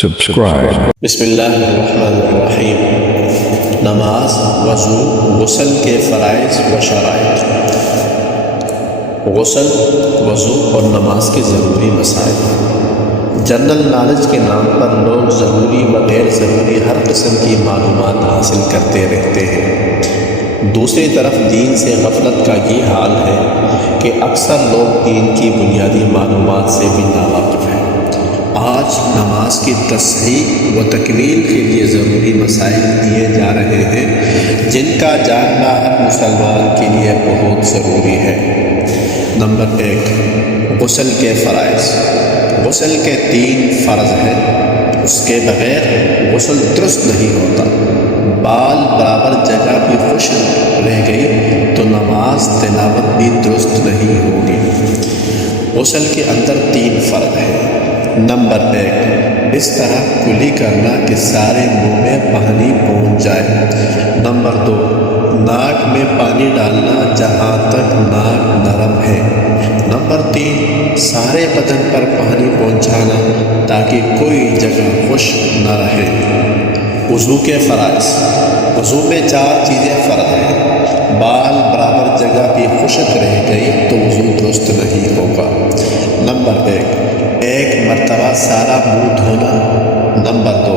subscribe. بسم اللہ الرحمن الرحیم۔ نماز، وضو، غسل کے فرائض و شرائط۔ غسل، وضو اور نماز کے ضروری مسائل۔ جنرل نالج کے نام پر لوگ ضروری و غیر ضروری ہر قسم کی معلومات حاصل کرتے رہتے ہیں۔ دوسری طرف دین سے غفلت کا یہ حال ہے کہ اکثر لوگ دین کی بنیادی معلومات سے بھی ناواقف ہیں۔ آج نماز کی تصحیح و تکمیل کے لیے ضروری مسائل دیے جا رہے ہیں جن کا جاننا ہر مسلمان کے لیے بہت ضروری ہے۔ نمبر 1، غسل کے فرائض۔ غسل کے 3 فرض ہیں، اس کے بغیر غسل درست نہیں ہوتا۔ بال برابر جگہ بھی خشک رہ گئی تو نماز تلاوت بھی درست نہیں ہوگی۔ غسل کے اندر 3 فرض ہیں۔ نمبر 1، اس طرح کلی کرنا کہ سارے منہ میں پانی پہنچ جائے۔ نمبر 2، ناک میں پانی ڈالنا جہاں تک ناک نرم ہے۔ نمبر 3، سارے بدن پر پانی پہنچانا تاکہ کوئی جگہ خشک نہ رہے۔ وضو کے فرائض۔ وضو میں 4 چیزیں فرض ہیں۔ بال برابر جگہ بھی خشک رہ گئی تو وضو درست نہیں ہوگا۔ نمبر 1، مرتبہ سارا منہ دھونا۔ نمبر 2،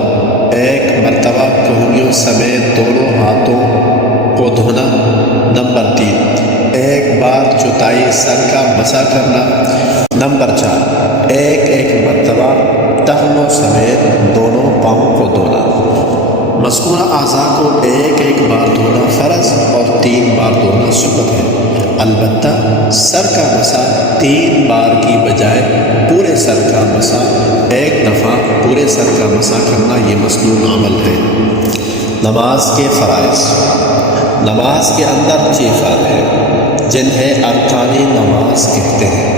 1 مرتبہ کہنیوں سمیت دونوں ہاتھوں کو دھونا۔ نمبر 3، 1 بار چوتھائی سر کا مسح کرنا۔ نمبر 4، 1 مرتبہ ٹخنوں سمیت دونوں پاؤں کو دھونا۔ مذکورہ اعضاء کو 1 بار دھونا فرض اور 3 بار دھونا سنت ہے۔ البتہ سر کا مسح 3 بار کی بجائے پورے سر کا مسح 1 دفعہ پورے سر کا مسح کرنا یہ مسنون عمل ہے۔ نماز کے فرائض۔ نماز کے اندر 6 فرض ہیں جنہیں ارکان نماز کہتے ہیں۔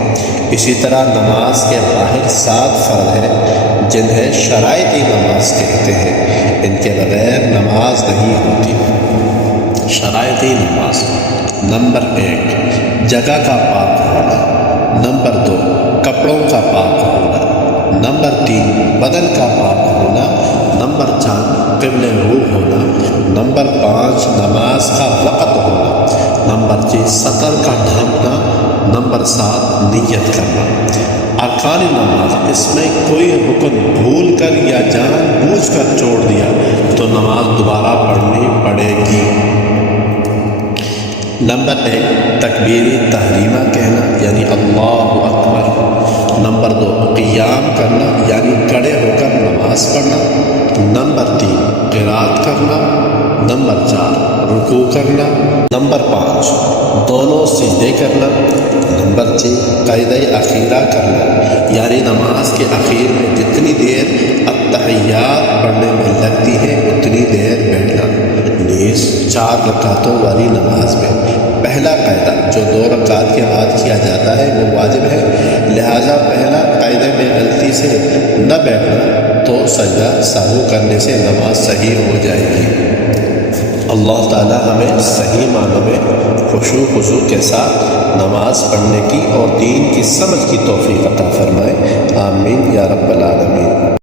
اسی طرح نماز کے باہر 7 فرض ہیں جنہیں شرائط نماز کہتے ہیں۔ ان کے بغیر نماز نہیں ہوتی۔ شرائط نماز۔ نمبر 1، جگہ کا پاک ہونا۔ نمبر 2، کپڑوں کا پاک ہونا۔ نمبر 3، بدن کا پاک ہونا۔ نمبر 4، قبلہ رو ہونا۔ نمبر 5، نماز کا وقت ہونا۔ نمبر 6، سطر کا ڈھانپنا۔ نمبر 7، نیت کرنا۔ ارکان نماز، اس میں کوئی رکن بھول کر یا جان بوجھ کر چھوڑ دیا تو نماز دوبارہ پڑھنی پڑے گی۔ نمبر 1، تکبیر تحریمہ کہنا یعنی اللہ اکبر۔ نمبر 2، قیام کرنا یعنی کھڑے ہو کر نماز پڑھنا۔ نمبر 3، قرات کرنا۔ نمبر 4، رکوع کرنا۔ نمبر 5، دونوں سجدے کرنا۔ نمبر 6، قعدہ اخیرہ کرنا یعنی نماز کے اخیر میں جتنی دیر التحیات پڑھنے میں لگتی ہے اتنی دیر بیٹھنا، نیز 4 رکعتوں والی نماز میں۔ پہلا قاعدہ جو 2 رکعت کے بعد کیا جاتا ہے وہ واجب ہے، لہٰذا پہلا قاعدے میں غلطی سے نہ بیٹھنا تو سجدہ سہو کرنے سے نماز صحیح ہو جائے گی۔ اللہ تعالی ہمیں صحیح معنوں میں خشوع و خضوع کے ساتھ نماز پڑھنے کی اور دین کی سمجھ کی توفیق عطا فرمائے۔ آمین یا رب العالمین۔